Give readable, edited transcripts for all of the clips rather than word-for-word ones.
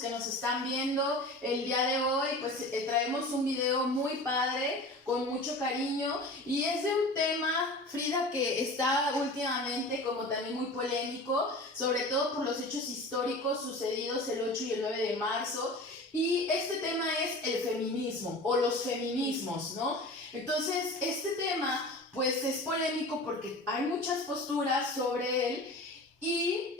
que nos están viendo el día de hoy. Pues traemos un video muy padre, con mucho cariño, y es de un tema, Frida, que está últimamente como también muy polémico, sobre todo por los hechos históricos sucedidos el 8 y el 9 de marzo, y este tema es el feminismo, o los feminismos, ¿no? Entonces, este tema, pues es polémico porque hay muchas posturas sobre él, y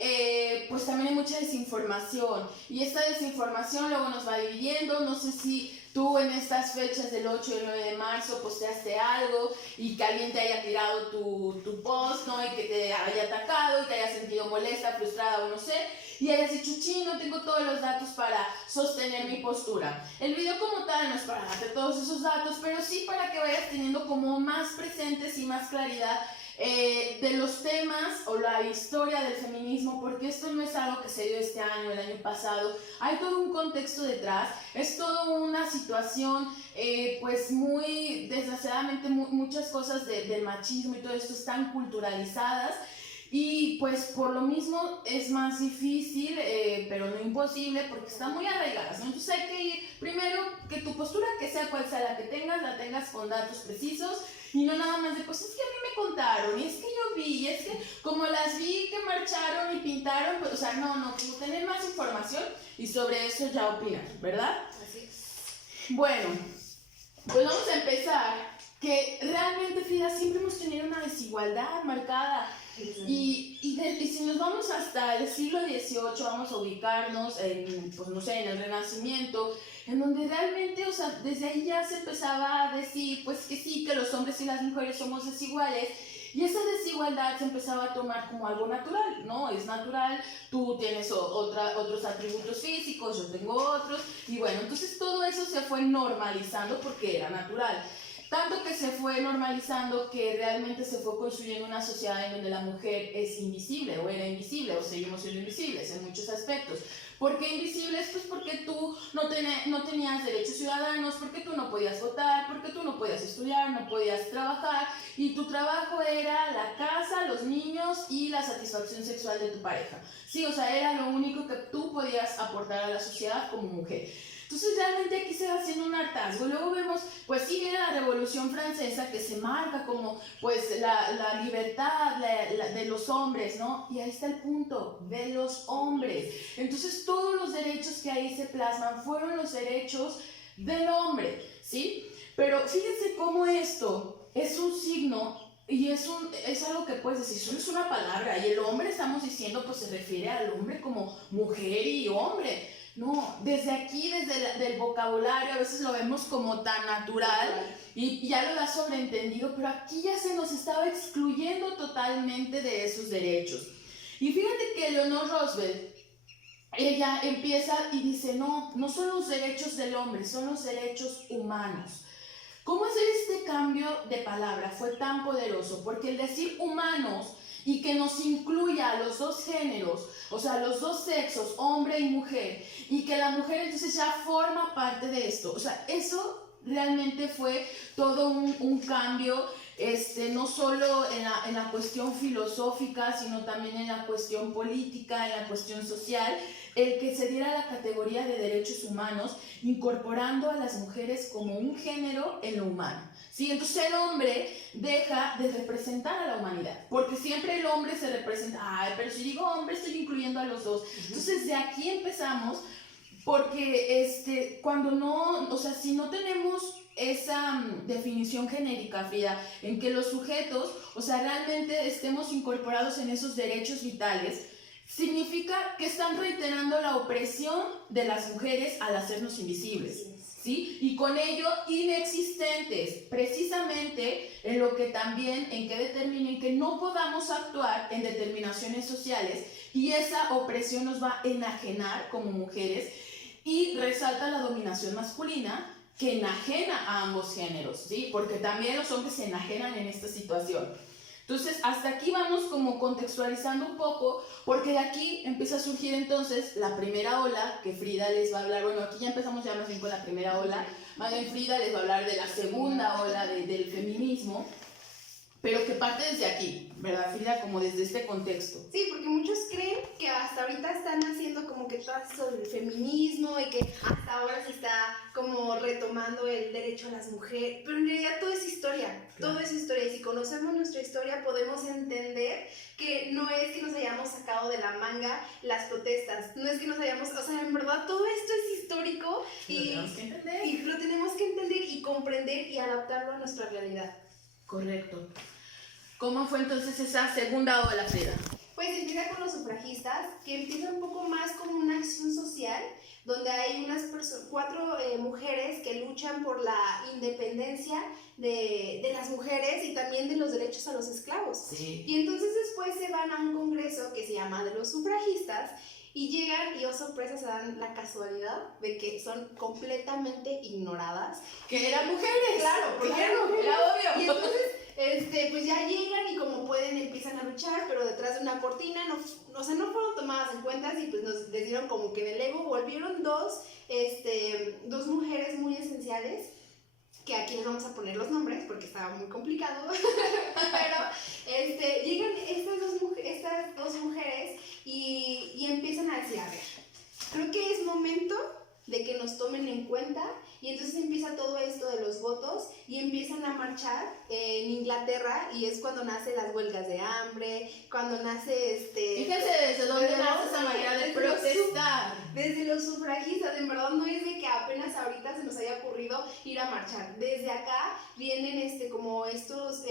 pues también hay mucha desinformación, y esta desinformación luego nos va dividiendo. No sé si tú en estas fechas del 8 y el 9 de marzo posteaste algo y que alguien te haya tirado tu post, ¿no? Y que te haya atacado y te haya sentido molesta, frustrada o no sé, y hayas dicho, no tengo todos los datos para sostener mi postura. El video como tal no es para darte todos esos datos, pero sí para que vayas teniendo como más presentes y más claridad de los temas o la historia del feminismo, porque esto no es algo que se dio este año, el año pasado. Hay todo un contexto detrás, es toda una situación, pues muy, desgraciadamente, muchas cosas del machismo y todo esto están culturalizadas. Y pues por lo mismo es más difícil, pero no imposible, porque están muy arraigadas, ¿no? Entonces hay que ir primero que tu postura, que sea cual sea la que tengas, la tengas con datos precisos, y no nada más de pues es que a mí me contaron, y es que yo vi, y es que como las vi que marcharon y pintaron, pues, o sea, no, como tener más información y sobre eso ya opinar, ¿verdad? Así es. Bueno, pues vamos a empezar, que realmente, Frida, siempre hemos tenido una desigualdad marcada. Y si nos vamos hasta el siglo XVIII, vamos a ubicarnos en, pues no sé, en el Renacimiento, en donde realmente, o sea, desde ahí ya se empezaba a decir, pues que sí, que los hombres y las mujeres somos desiguales, y esa desigualdad se empezaba a tomar como algo natural, ¿no? Es natural, tú tienes otros atributos físicos, yo tengo otros, y bueno, entonces todo eso se fue normalizando porque era natural. Tanto que se fue normalizando que realmente se fue construyendo una sociedad en donde la mujer es invisible, o era invisible, o seguimos siendo invisibles en muchos aspectos. ¿Por qué invisibles? Pues porque tú no tenías derechos ciudadanos, porque tú no podías votar, porque tú no podías estudiar, no podías trabajar, y tu trabajo era la casa, los niños y la satisfacción sexual de tu pareja. Sí, o sea, era lo único que tú podías aportar a la sociedad como mujer. Entonces realmente aquí se va haciendo un hartazgo. Luego vemos, pues sí viene la Revolución Francesa, que se marca como pues la libertad de los hombres, ¿no? Y ahí está el punto, de los hombres. Entonces todos los derechos que ahí se plasman fueron los derechos del hombre, ¿sí? Pero fíjense cómo esto es un signo y es algo que puedes decir, solo es una palabra, y el hombre, estamos diciendo, pues se refiere al hombre como mujer y hombre. No, desde aquí, desde el vocabulario, a veces lo vemos como tan natural y ya lo da sobreentendido, pero aquí ya se nos estaba excluyendo totalmente de esos derechos. Y fíjate que Eleanor Roosevelt, ella empieza y dice, no son los derechos del hombre, son los derechos humanos. ¿Cómo hacer este cambio de palabra? Fue tan poderoso, porque el decir humanos y que nos incluya a los dos géneros, o sea, los dos sexos, hombre y mujer, y que la mujer entonces ya forma parte de esto, o sea, eso realmente fue todo un cambio, no solo en la cuestión filosófica, sino también en la cuestión política, en la cuestión social, el que se diera la categoría de derechos humanos, incorporando a las mujeres como un género en lo humano. ¿Sí? Entonces el hombre deja de representar a la humanidad, porque siempre el hombre se representa, pero si digo hombre estoy incluyendo a los dos. Entonces de aquí empezamos, porque cuando no, o sea, si no tenemos esa definición genérica, Frida, en que los sujetos, o sea, realmente estemos incorporados en esos derechos vitales, significa que están reiterando la opresión de las mujeres al hacernos invisibles, ¿sí? Y con ello inexistentes, precisamente en lo que también, en que determinen que no podamos actuar en determinaciones sociales, y esa opresión nos va a enajenar como mujeres, y resalta la dominación masculina que enajena a ambos géneros, ¿sí? Porque también los hombres se enajenan en esta situación. Entonces, hasta aquí vamos como contextualizando un poco, porque de aquí empieza a surgir entonces la primera ola, que Frida les va a hablar. Bueno, aquí ya empezamos ya más bien con la primera ola, más bien Frida les va a hablar de la segunda ola del feminismo, pero que parte desde aquí, ¿verdad, Frida? Como desde este contexto. Sí, porque muchos creen que hasta ahorita están haciendo como que todo eso del feminismo y que hasta ahora se está como retomando el derecho a las mujeres, pero en realidad todo es historia, Claro. todo es historia, y si conocemos nuestra historia podemos entender que no es que nos hayamos sacado de la manga las protestas, no es que nos hayamos, o sea, en verdad todo esto es histórico y lo tenemos que entender y comprender y adaptarlo a nuestra realidad. Correcto. ¿Cómo fue entonces esa segunda ola, Frida? Pues empieza con los sufragistas, que empieza un poco más como una acción social, donde hay unas 4 mujeres que luchan por la independencia de las mujeres y también de los derechos a los esclavos. Sí. Y entonces después se van a un congreso que se llama de los sufragistas y llegan y, oh sorpresa, se dan la casualidad de que son completamente ignoradas. Que eran mujeres. Claro, porque claro, eran mujeres. era obvio. Y entonces, pues ya llegan y como pueden empiezan a luchar, pero detrás de una cortina, no fueron tomadas en cuenta y pues les dieron como que en el ego, volvieron dos mujeres muy esenciales, que aquí les vamos a poner los nombres porque estaba muy complicado, pero llegan estas dos mujeres y empiezan a decir, a ver, creo que es momento de que nos tomen en cuenta, y entonces empieza todo esto de los votos y empiezan a marchar en Inglaterra, y es cuando nacen las huelgas de hambre, cuando nace Fíjense desde dónde nace esa manera de protestar. Desde los sufragistas, en verdad no es de que apenas ahorita se nos haya ocurrido ir a marchar. Desde acá vienen como estos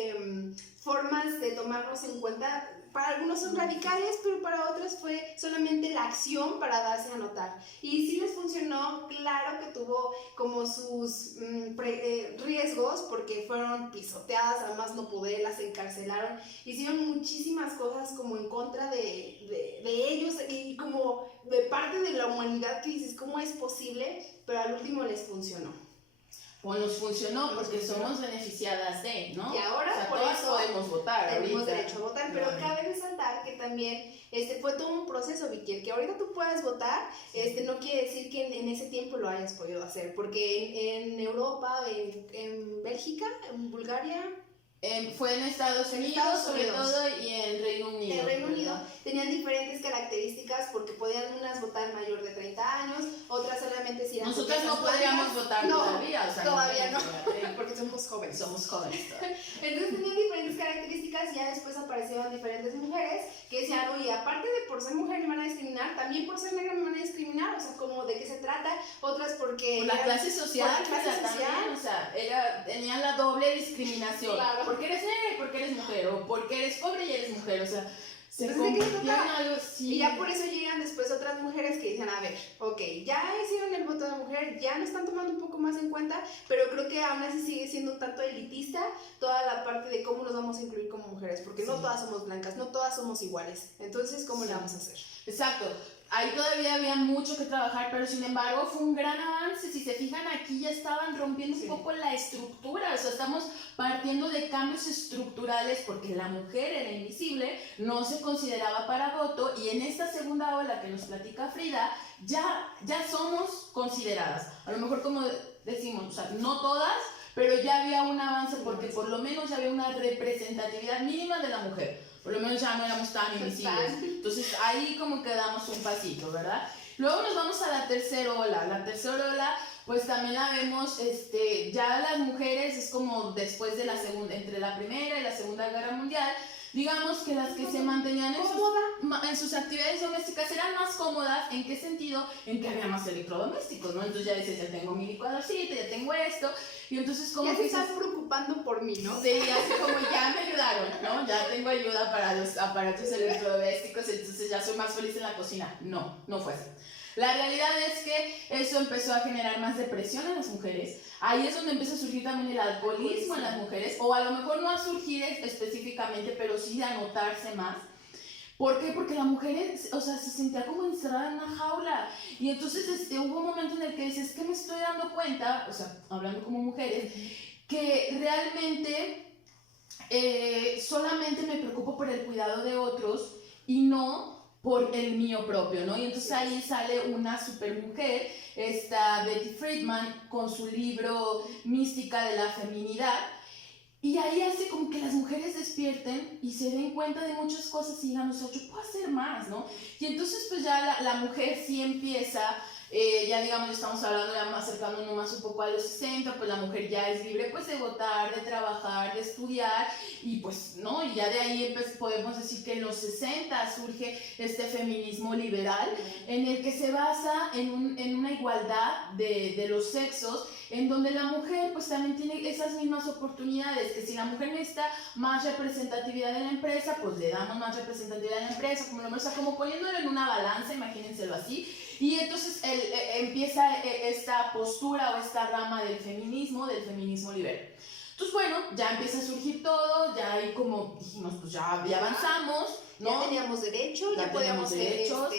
formas de tomarnos en cuenta. Para algunos son radicales, pero para otros fue solamente la acción para darse a notar. Y sí les funcionó, claro que tuvo como sus riesgos, porque fueron pisoteadas, además no poder, las encarcelaron, hicieron muchísimas cosas como en contra de ellos y como de parte de la humanidad, que dices, ¿cómo es posible? Pero al último les funcionó. Pues nos funcionó porque somos beneficiadas de, ¿no? Y ahora, o sea, por todas eso podemos votar. tenemos ahorita. derecho a votar, pero cabe resaltar que también fue todo un proceso, Vicky. El que ahorita tú puedas votar, no quiere decir que en ese tiempo lo hayas podido hacer, porque en Europa, en Bélgica, en Bulgaria, fue en Estados Unidos sobre todo y en Reino Unido. En Reino Unido tenían diferentes características, porque podían unas votar mayor de 30 años, otras solamente si eran... Nosotras no podríamos votar todavía, o sea, todavía no, porque somos jóvenes. Somos jóvenes todavía. Entonces tenían diferentes características, y ya después aparecieron diferentes mujeres que decían, oye, aparte de por ser mujer me van a discriminar, también por ser negra me van a discriminar, o sea, como de qué se trata, otras porque... Por la clase social, por la clase social. También, o sea, tenían la doble discriminación. Claro. Porque eres negra y porque eres mujer, o porque eres pobre y eres mujer, o sea, se Entonces, convirtieron en algo así. Y ya por eso llegan después otras mujeres que dicen, a ver, ok, ya hicieron el voto de mujer, ya lo están tomando un poco más en cuenta, pero creo que aún así sigue siendo un tanto elitista toda la parte de cómo nos vamos a incluir como mujeres, porque no todas somos blancas, no todas somos iguales. Entonces, ¿cómo le vamos a hacer? Exacto. Ahí todavía había mucho que trabajar, pero sin embargo fue un gran avance. Si se fijan, aquí ya estaban rompiendo un poco la estructura, o sea, estamos partiendo de cambios estructurales porque la mujer era invisible, no se consideraba para voto, y en esta segunda ola que nos platica Frida, ya somos consideradas. A lo mejor, como decimos, o sea, no todas, pero ya había un avance porque por lo menos ya había una representatividad mínima de la mujer. Por lo menos ya no éramos tan invisibles. Entonces ahí como que damos un pasito, ¿verdad? Luego nos vamos a la tercera ola. La tercera ola, pues también la vemos, ya las mujeres es como después de la segunda, entre la Primera y la Segunda Guerra Mundial, digamos que las que se mantenían en sus actividades domésticas eran más cómodas. ¿En qué sentido? En que había más electrodomésticos, ¿no? Entonces ya dices, ya tengo mi licuadorcita, ya tengo esto, y entonces como ya que se están preocupando por mí, ¿no? Sí, así como ya me ayudaron, ¿no? Ya tengo ayuda para los aparatos electrodomésticos, entonces ya soy más feliz en la cocina. No fue así. La realidad es que eso empezó a generar más depresión en las mujeres. Ahí es donde empieza a surgir también el alcoholismo en las mujeres, o a lo mejor no a surgir específicamente, pero sí a notarse más. ¿Por qué? Porque la mujer, o sea, se sentía como encerrada en una jaula. Y entonces hubo un momento en el que dices, es que me estoy dando cuenta, o sea, hablando como mujeres, que realmente solamente me preocupo por el cuidado de otros y no por el mío propio, ¿no? Y entonces ahí sale una supermujer, esta Betty Friedan, con su libro Mística de la Feminidad, Y ahí hace como que las mujeres despierten y se den cuenta de muchas cosas y digan, o sea, yo puedo hacer más, ¿no? Y entonces pues ya la mujer sí empieza, ya digamos, estamos hablando ya más acercándonos más un poco a los 60, pues la mujer ya es libre pues de votar, de trabajar, de estudiar y pues, ¿no? Y ya de ahí pues, podemos decir que en los 60 surge este feminismo liberal en el que se basa en una igualdad de los sexos, en donde la mujer pues también tiene esas mismas oportunidades, que si la mujer necesita más representatividad en la empresa, pues le damos más representatividad en la empresa, como el hombre, o sea, como poniéndolo en una balanza, imagínenselo así, y entonces empieza esta postura o esta rama del feminismo liberal. Entonces, bueno, ya empieza a surgir todo, ya ahí como dijimos, pues ya avanzamos, ¿no? Ya teníamos derecho, ya podíamos derechos.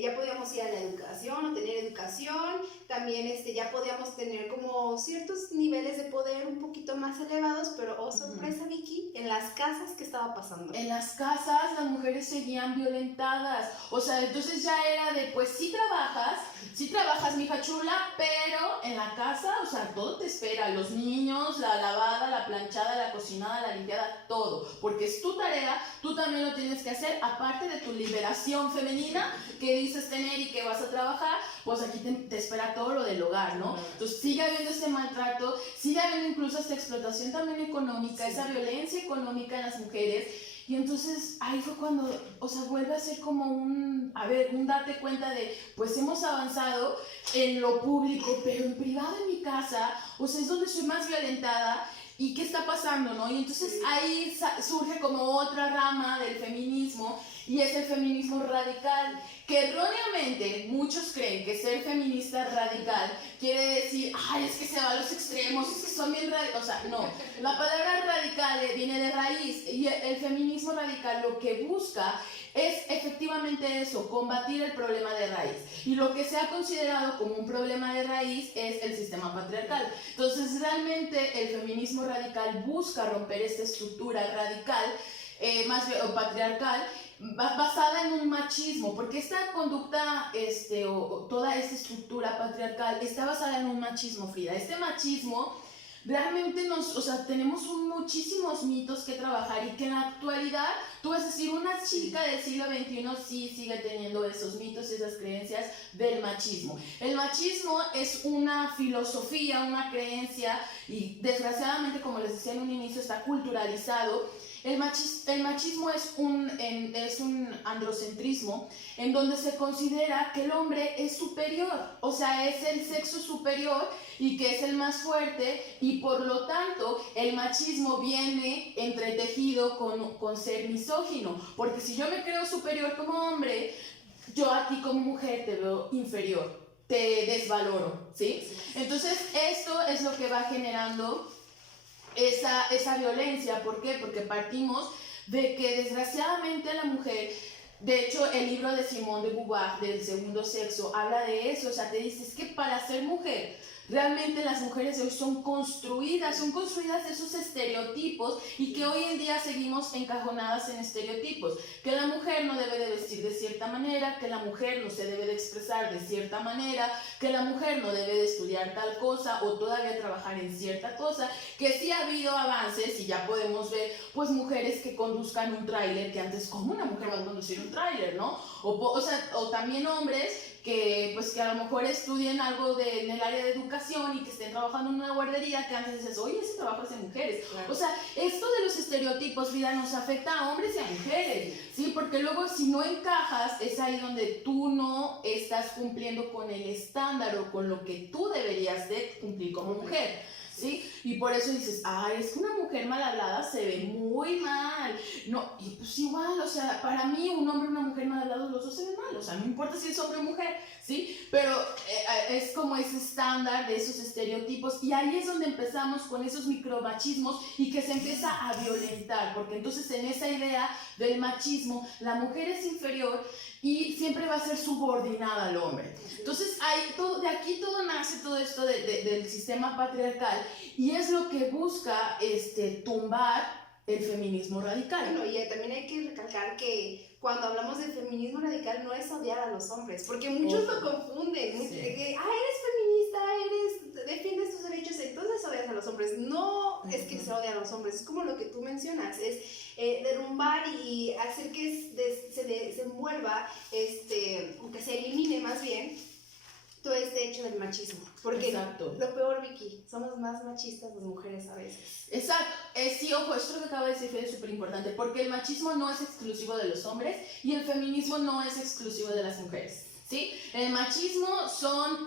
ya podíamos ir a la educación o tener educación, también ya podíamos tener como ciertos niveles de poder un poquito más elevados, pero oh sorpresa, Vicky, en las casas, ¿qué estaba pasando? En las casas las mujeres seguían violentadas, o sea, entonces ya era de, pues sí trabajas, mija chula, pero en la casa, o sea, todo te espera, los niños, la lavada, la planchada, la cocinada, la limpiada, todo, porque es tu tarea, tú también lo tienes que hacer, aparte de tu liberación femenina que dices tener y que vas a trabajar, pues aquí te espera todo lo del hogar, ¿no? Entonces sigue habiendo ese maltrato, sigue habiendo incluso esta explotación también económica, esa violencia económica en las mujeres. Y entonces ahí fue cuando, o sea, vuelve a ser como un darte cuenta de, pues hemos avanzado en lo público, pero en privado en mi casa, o sea, es donde soy más violentada. ¿Y qué está pasando, no? Y entonces ahí surge como otra rama del feminismo, y es el feminismo radical, que erróneamente muchos creen que ser feminista radical quiere decir, ay, es que se va a los extremos, es que son bien radicales. O sea, no, la palabra radical viene de raíz, y el feminismo radical lo que busca es efectivamente eso, combatir el problema de raíz. Y lo que se ha considerado como un problema de raíz es el sistema patriarcal. Entonces, realmente el feminismo radical busca romper esta estructura radical, más bien, o patriarcal, basada en un machismo, porque esta conducta, o toda esta estructura patriarcal está basada en un machismo, Frida. Este machismo realmente o sea, tenemos muchísimos mitos que trabajar, y que en la actualidad, tú vas a decir, una chica del siglo XXI sí sigue teniendo esos mitos y esas creencias del machismo. El machismo es una filosofía, una creencia, y desgraciadamente, como les decía en un inicio, está culturalizado. El machismo es un androcentrismo en donde se considera que el hombre es superior, o sea, es el sexo superior y que es el más fuerte, y por lo tanto el machismo viene entretejido con ser misógino, porque si yo me creo superior como hombre, yo a ti como mujer te veo inferior, te desvaloro, ¿sí? Entonces esto es lo que va generando esa violencia. ¿Por qué? Porque partimos de que desgraciadamente la mujer, de hecho el libro de Simone de Beauvoir, del segundo sexo, habla de eso, o sea, te dice, es que para ser mujer, realmente las mujeres de hoy son construidas de esos estereotipos, y que hoy en día seguimos encajonadas en estereotipos, que la mujer no debe de vestir de cierta manera, que la mujer no se debe de expresar de cierta manera, que la mujer no debe de estudiar tal cosa o todavía trabajar en cierta cosa, que sí ha habido avances y ya podemos ver pues mujeres que conduzcan un tráiler, que antes como una mujer va a conducir un tráiler, ¿no? O también hombres que a lo mejor estudien algo en el área de educación y que estén trabajando en una guardería, que antes dices, oye, ese trabajo es de mujeres. Claro. O sea, esto de los estereotipos, Frida, nos afecta a hombres y a mujeres, ¿sí? Porque luego si no encajas, es ahí donde tú no estás cumpliendo con el estándar o con lo que tú deberías de cumplir como mujer, ¿sí? Y por eso dices, ay, es que una mujer mal hablada se ve muy mal. No, y pues igual, o sea, para mí un hombre y una mujer mal hablados, los dos se ven mal, o sea, no importa si es hombre o mujer, ¿sí? Pero es como ese estándar de esos estereotipos, y ahí es donde empezamos con esos micromachismos y que se empieza a violentar, porque entonces en esa idea del machismo, la mujer es inferior y siempre va a ser subordinada al hombre. Entonces, de aquí todo nace todo esto del sistema patriarcal, y es lo que busca tumbar el feminismo radical. Bueno, y también hay que recalcar que cuando hablamos de feminismo radical no es odiar a los hombres, porque muchos lo confunden, Sí. de que, eres feminista, defiendes tus derechos, entonces odias a los hombres. No es que se odia a los hombres, es como lo que tú mencionas, es derrumbar y hacer que se desenvuelva, o que se elimine más bien, todo este hecho del machismo. Porque Exacto. Lo peor, Vicky, somos más machistas las mujeres a veces. Exacto, sí, ojo, esto que acabo de decir es súper importante, porque el machismo no es exclusivo de los hombres y el feminismo no es exclusivo de las mujeres. ¿Sí? El machismo son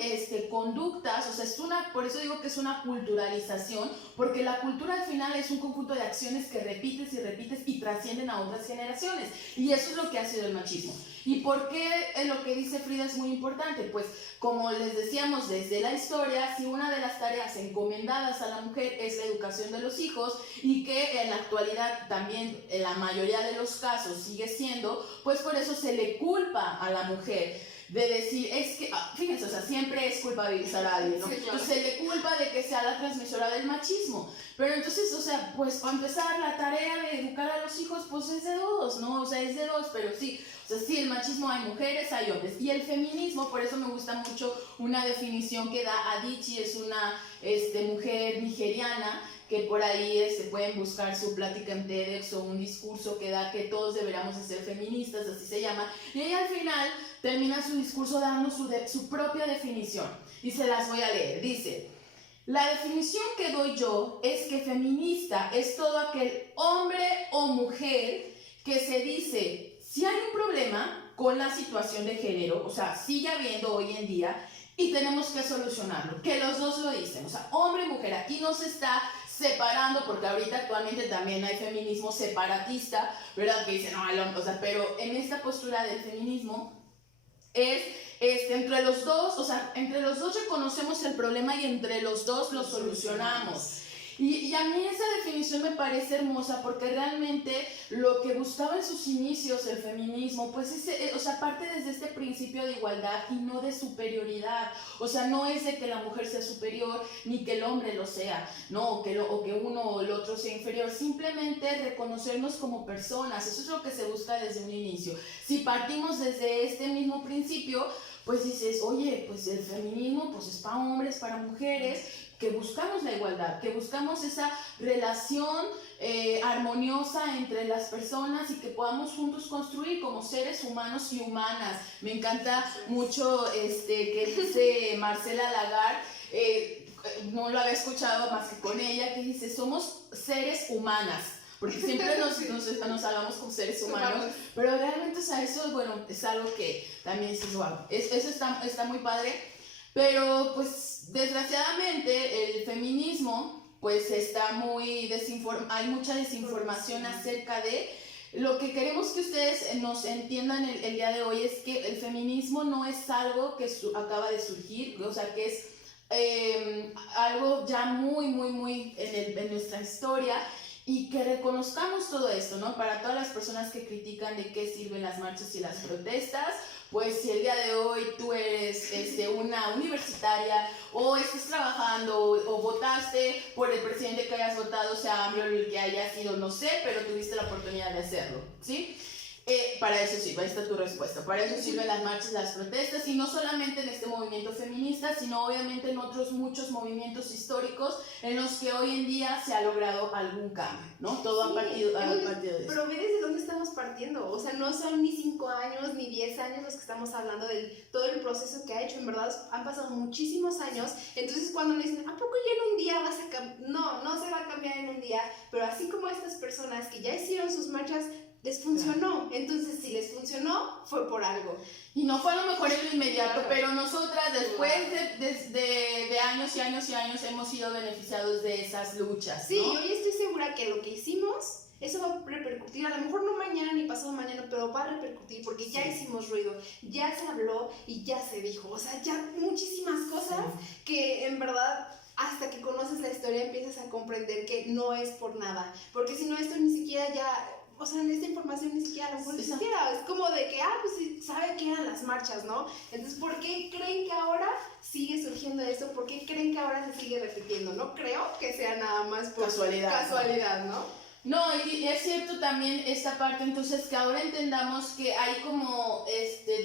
conductas, o sea, por eso digo que es una culturalización, porque la cultura al final es un conjunto de acciones que repites y repites y trascienden a otras generaciones, y eso es lo que ha sido el machismo. ¿Y por qué lo que dice Frida es muy importante? Pues como les decíamos desde la historia, si una de las tareas encomendadas a la mujer es la educación de los hijos, y que en la actualidad también en la mayoría de los casos sigue siendo, pues por eso se le culpa a la mujer de decir, es que, fíjense, o sea, siempre es culpabilizar a alguien, ¿no? Sí, claro. Entonces se le culpa de que sea la transmisora del machismo, pero entonces, o sea, pues para empezar la tarea de educar a los hijos, pues es de dos, ¿no? O sea, es de dos, pero sí, o sea, sí, el machismo hay mujeres, hay hombres, y el feminismo, por eso me gusta mucho una definición que da Adichie, es una mujer nigeriana, que por ahí pueden buscar su plática en TEDx o un discurso que da que todos deberíamos de ser feministas, así se llama, y ella al final termina su discurso dando su propia definición, y se las voy a leer. Dice: la definición que doy yo es que feminista es todo aquel hombre o mujer que se dice, si hay un problema con la situación de género, o sea, sigue habiendo hoy en día, y tenemos que solucionarlo, que los dos lo dicen, o sea, hombre y mujer, aquí no se está separando, porque ahorita actualmente también hay feminismo separatista, ¿verdad? Que dicen, no, el hombre, o sea, pero en esta postura del feminismo es, entre los dos, o sea, entre los dos reconocemos el problema y entre los dos lo solucionamos. Y a mí esa definición me parece hermosa, porque realmente lo que buscaba en sus inicios el feminismo, pues o sea, parte desde este principio de igualdad y no de superioridad. O sea, no es de que la mujer sea superior ni que el hombre lo sea, no, o que uno o el otro sea inferior, simplemente reconocernos como personas. Eso es lo que se busca desde un inicio. Si partimos desde este mismo principio, pues dices, oye, pues el feminismo pues es para hombres, para mujeres, que buscamos la igualdad, que buscamos esa relación armoniosa entre las personas y que podamos juntos construir como seres humanos y humanas. Me encanta mucho que dice Marcela Lagarde, no lo había escuchado más que con ella, que dice, somos seres humanas, porque siempre nos hablamos como seres humanos, pero realmente, o sea, eso, bueno, es algo que también dices, wow, eso está muy padre. Pero pues desgraciadamente el feminismo pues está muy hay mucha desinformación acerca de lo que queremos que ustedes nos entiendan el día de hoy. Es que el feminismo no es algo que acaba de surgir, o sea, que es algo ya muy en nuestra historia, y que reconozcamos todo esto, ¿no? Para todas las personas que critican de qué sirven las marchas y las protestas, pues si el día de hoy tú eres una universitaria, o estás trabajando, o votaste por el presidente que hayas votado, sea AMLO el que haya sido, no sé, pero tuviste la oportunidad de hacerlo, ¿sí? Para eso sirve, ahí está tu respuesta. Para eso sirven las marchas, las protestas, y no solamente en este movimiento feminista, sino obviamente en otros muchos movimientos históricos en los que hoy en día se ha logrado algún cambio, ¿no? Todo sí, a partir de eso. Pero ve desde dónde estamos partiendo, o sea, no son ni 5 años ni 10 años los que estamos hablando de todo el proceso que ha hecho, en verdad han pasado muchísimos años. Entonces cuando le dicen, ¿a poco ya en un día vas a cambiar? No se va a cambiar en un día, pero así como estas personas que ya hicieron sus marchas, les funcionó. Claro. Entonces, si les funcionó, fue por algo. Y no fue a lo mejor en lo inmediato, pero nosotras después de años y años y años hemos sido beneficiados de esas luchas, ¿no? Sí, yo ya estoy segura que lo que hicimos, eso va a repercutir, a lo mejor no mañana ni pasado mañana, pero va a repercutir porque ya hicimos ruido, ya se habló y ya se dijo. O sea, ya muchísimas cosas que en verdad, hasta que conoces la historia, empiezas a comprender que no es por nada. Porque si no, esto ni siquiera ya... O sea, en esta información ni siquiera a lo mejor ni siquiera. Es como de que, pues sí, sabe que eran las marchas, ¿no? Entonces, ¿por qué creen que ahora sigue surgiendo esto? ¿Por qué creen que ahora se sigue repitiendo? No creo que sea nada más por casualidad, ¿no? No, y es cierto también esta parte, entonces que ahora entendamos que hay como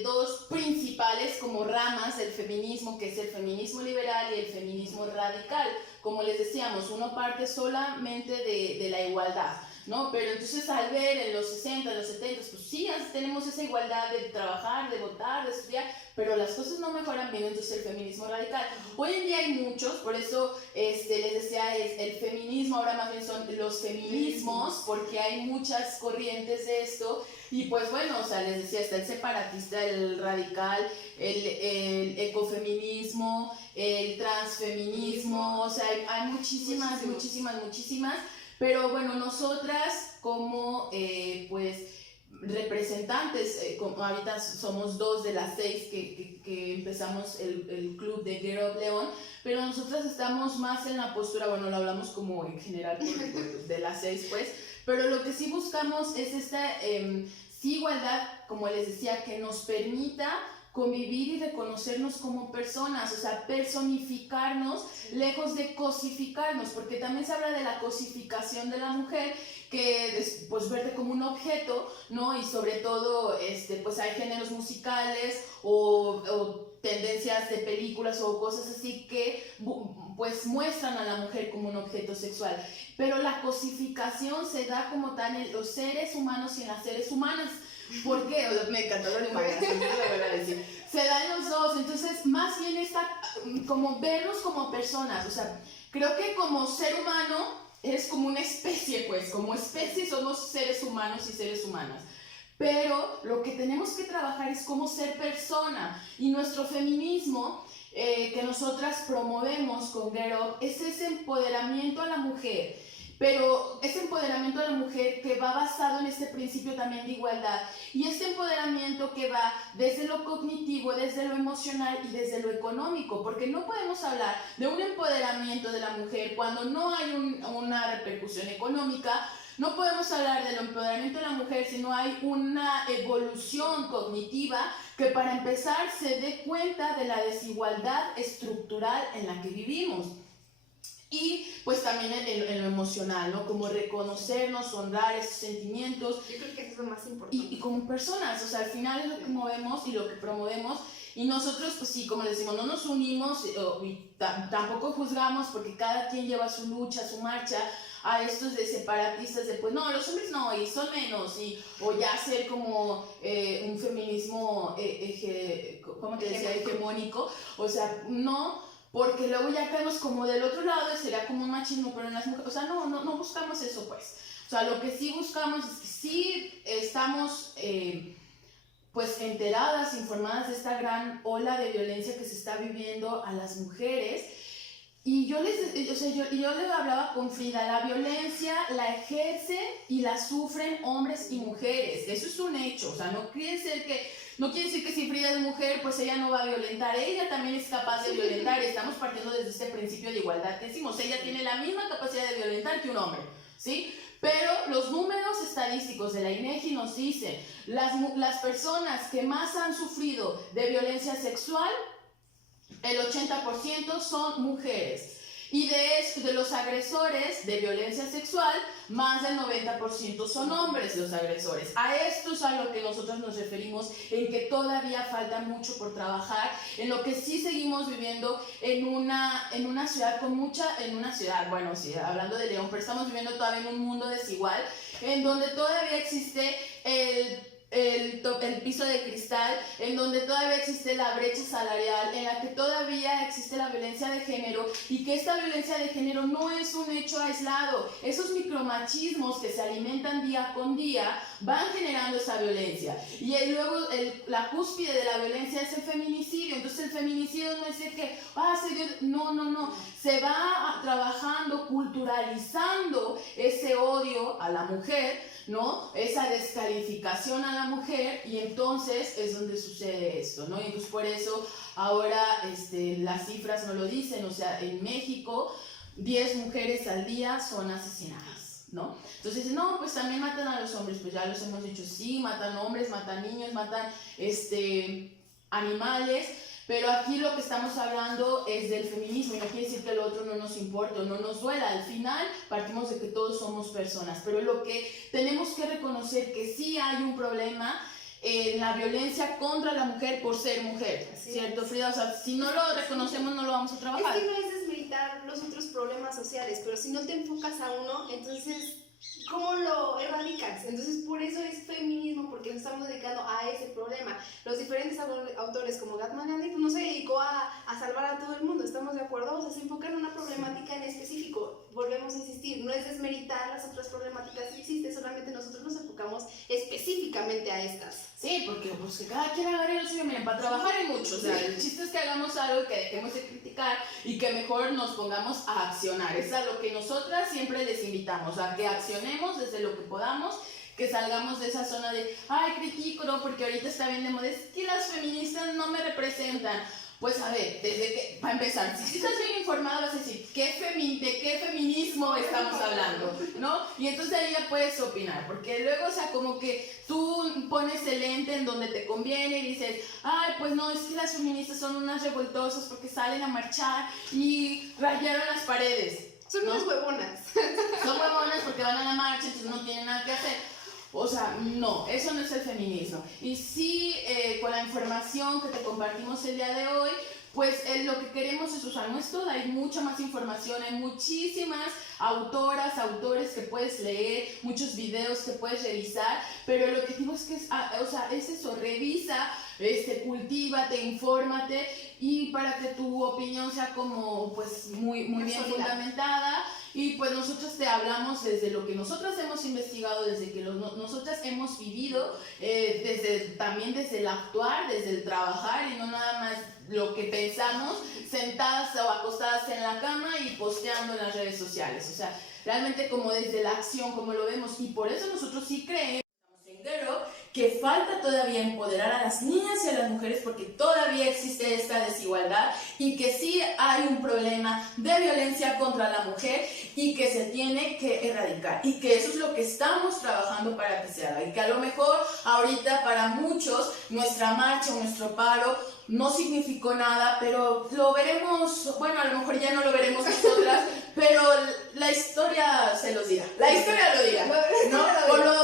dos principales como ramas del feminismo, que es el feminismo liberal y el feminismo radical. Como les decíamos, uno parte solamente de la igualdad, ¿no? Pero entonces al ver en los 60, en los 70, pues sí, tenemos esa igualdad de trabajar, de votar, de estudiar, pero las cosas no mejoran bien, entonces el feminismo radical. Hoy en día hay muchos, por eso les decía, es el feminismo, ahora más bien son los feminismos, porque hay muchas corrientes de esto, y pues bueno, o sea, les decía, está el separatista, el radical, el ecofeminismo, el transfeminismo, o sea, hay muchísimas, muchísimas, pero bueno, nosotras como pues representantes, como ahorita somos 2 de las 6 que empezamos el club de Get Up León, pero nosotras estamos más en la postura, bueno, lo hablamos como en general de las 6 pues, pero lo que sí buscamos es esta sí igualdad, como les decía, que nos permita convivir y reconocernos como personas, o sea, personificarnos lejos de cosificarnos, porque también se habla de la cosificación de la mujer, que es pues verte como un objeto, ¿no? Y sobre todo, pues hay géneros musicales o tendencias de películas o cosas así que pues muestran a la mujer como un objeto sexual, pero la cosificación se da como tal en los seres humanos y en las seres humanas. ¿Por qué? Me encantó la imaginación, lo voy a decir. Se da en los dos, entonces más bien está como vernos como personas, o sea, creo que como ser humano eres como una especie, pues, como especie somos seres humanos y seres humanas. Pero lo que tenemos que trabajar es cómo ser persona, y nuestro feminismo que nosotras promovemos con Get Up es ese empoderamiento a la mujer, pero ese empoderamiento a la mujer que va basado en este principio también de igualdad, y este empoderamiento que va desde lo cognitivo, desde lo emocional y desde lo económico, porque no podemos hablar de un empoderamiento de la mujer cuando no hay una repercusión económica. No podemos hablar del empoderamiento de la mujer si no hay una evolución cognitiva que para empezar se dé cuenta de la desigualdad estructural en la que vivimos. Y pues también en lo emocional, ¿no? Como reconocernos, honrar esos sentimientos. Yo creo que eso es lo más importante. Y como personas, o sea, al final es lo que movemos y lo que promovemos. Y nosotros, pues sí, como decimos, no nos unimos y tampoco juzgamos, porque cada quien lleva su lucha, su marcha. A estos de separatistas de pues no, los hombres no, y son menos, o ya ser como un feminismo, ¿cómo te decía? Hegemónico. O sea, no, porque luego ya caemos como del otro lado y sería como un machismo, pero en las mujeres, o sea, no buscamos eso, pues. O sea, lo que sí buscamos es que sí estamos pues enteradas, informadas de esta gran ola de violencia que se está viviendo a las mujeres. Y yo les hablaba con Frida, la violencia la ejercen y la sufren hombres y mujeres, eso es un hecho, o sea, no quiere decir que si Frida es mujer, pues ella no va a violentar, ella también es capaz de violentar, y estamos partiendo desde este principio de igualdad que decimos, ella tiene la misma capacidad de violentar que un hombre, ¿sí? Pero los números estadísticos de la INEGI nos dicen, las personas que más han sufrido de violencia sexual, el 80% son mujeres. Y de los agresores de violencia sexual, más del 90% son hombres los agresores. A esto es a lo que nosotros nos referimos, en que todavía falta mucho por trabajar, en lo que sí seguimos viviendo en una ciudad con bueno, sí, hablando de León, pero estamos viviendo todavía en un mundo desigual, en donde todavía existe el piso de cristal, en donde todavía existe la brecha salarial, en la que todavía existe la violencia de género, y que esta violencia de género no es un hecho aislado. Esos micromachismos que se alimentan día con día van generando esa violencia, y luego la cúspide de la violencia es el feminicidio. Entonces el feminicidio no es de que no, se va trabajando, culturalizando ese odio a la mujer, ¿no? Esa descalificación a la mujer, y entonces es donde sucede esto, ¿no? Y entonces por eso ahora las cifras no lo dicen, o sea, en México 10 mujeres al día son asesinadas, ¿no? Entonces, no, pues también matan a los hombres, pues ya los hemos dicho, sí, matan hombres, matan niños, matan animales, Pero aquí lo que estamos hablando es del feminismo y no quiere decir que lo otro no nos importe o no nos duela. Al final partimos de que todos somos personas, pero lo que tenemos que reconocer que sí hay un problema en la violencia contra la mujer por ser mujer, ¿cierto, Frida? O sea, si no lo reconocemos no lo vamos a trabajar. Es que no es desmilitar los otros problemas sociales, pero si no te enfocas a uno, entonces ¿cómo lo erradicas? Entonces por eso es feminismo, porque nos estamos dedicando a ese problema. Los diferentes autores como Gatman Gandhi pues no se dedicó a salvar a todo el mundo, ¿estamos de acuerdo? O sea, se enfocan en una problemática en específico. Volvemos a insistir, no es desmeritar las otras problemáticas que existen, solamente nosotros nos enfocamos específicamente a estas. Sí, porque pues que cada quien agarre lo suyo, miren, para trabajar hay mucho, o sea, el chiste es que hagamos algo, que dejemos de criticar y que mejor nos pongamos a accionar. Es a lo que nosotras siempre les invitamos, a que accionemos desde lo que podamos, que salgamos de esa zona de, ay, critico, no, porque ahorita está bien de moda, es que las feministas no me representan. Pues a ver, desde que, para empezar, si estás bien informada vas a decir, ¿de qué feminismo estamos hablando? ¿No? Y entonces ahí ya puedes opinar, porque luego, o sea, como que tú pones el ente en donde te conviene y dices, ay, pues no, es que las feministas son unas revoltosas porque salen a marchar y rayaron las paredes. Son unas huevonas. Son huevonas porque van a la marcha, entonces no tienen nada que hacer. O sea, no, eso no es el feminismo. Y sí, con la información que te compartimos el día de hoy, pues lo que queremos es usar, no es toda, hay mucha más información, hay muchísimas autoras, autores que puedes leer, muchos videos que puedes revisar, pero el objetivo es que es eso, revisa, cultívate, infórmate y para que tu opinión sea como pues muy bien fundamentada. Y pues nosotros te hablamos desde lo que nosotras hemos investigado, desde que nosotras hemos vivido, también desde el actuar, desde el trabajar y no nada más lo que pensamos sentadas o acostadas en la cama y posteando en las redes sociales. O sea, realmente como desde la acción, como lo vemos. Y por eso nosotros sí creemos en Girl que falta todavía empoderar a las niñas y a las mujeres porque todavía existe esta desigualdad y que sí hay un problema de violencia contra la mujer y que se tiene que erradicar y que eso es lo que estamos trabajando para que se haga y que a lo mejor ahorita para muchos nuestra marcha o nuestro paro no significó nada, pero lo veremos, bueno, a lo mejor ya no lo veremos nosotras, pero la historia se los dirá, la historia lo dirá, ¿no?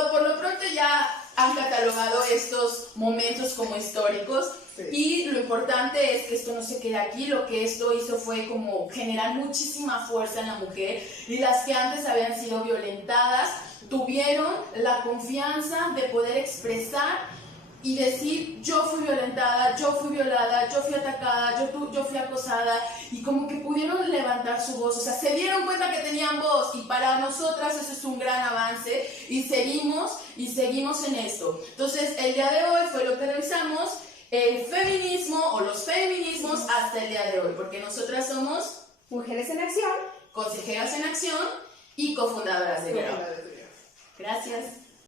Por lo pronto ya han catalogado estos momentos como históricos y lo importante es que esto no se quede aquí, lo que esto hizo fue como generar muchísima fuerza en la mujer y las que antes habían sido violentadas tuvieron la confianza de poder expresar y decir, yo fui violentada, yo fui violada, yo fui atacada, yo fui acosada, y como que pudieron levantar su voz, o sea, se dieron cuenta que tenían voz, y para nosotras eso es un gran avance, y seguimos en esto. Entonces, el día de hoy fue lo que revisamos, el feminismo, o los feminismos hasta el día de hoy, porque nosotras somos Mujeres en Acción, consejeras en acción, y cofundadoras de Girl. Gracias.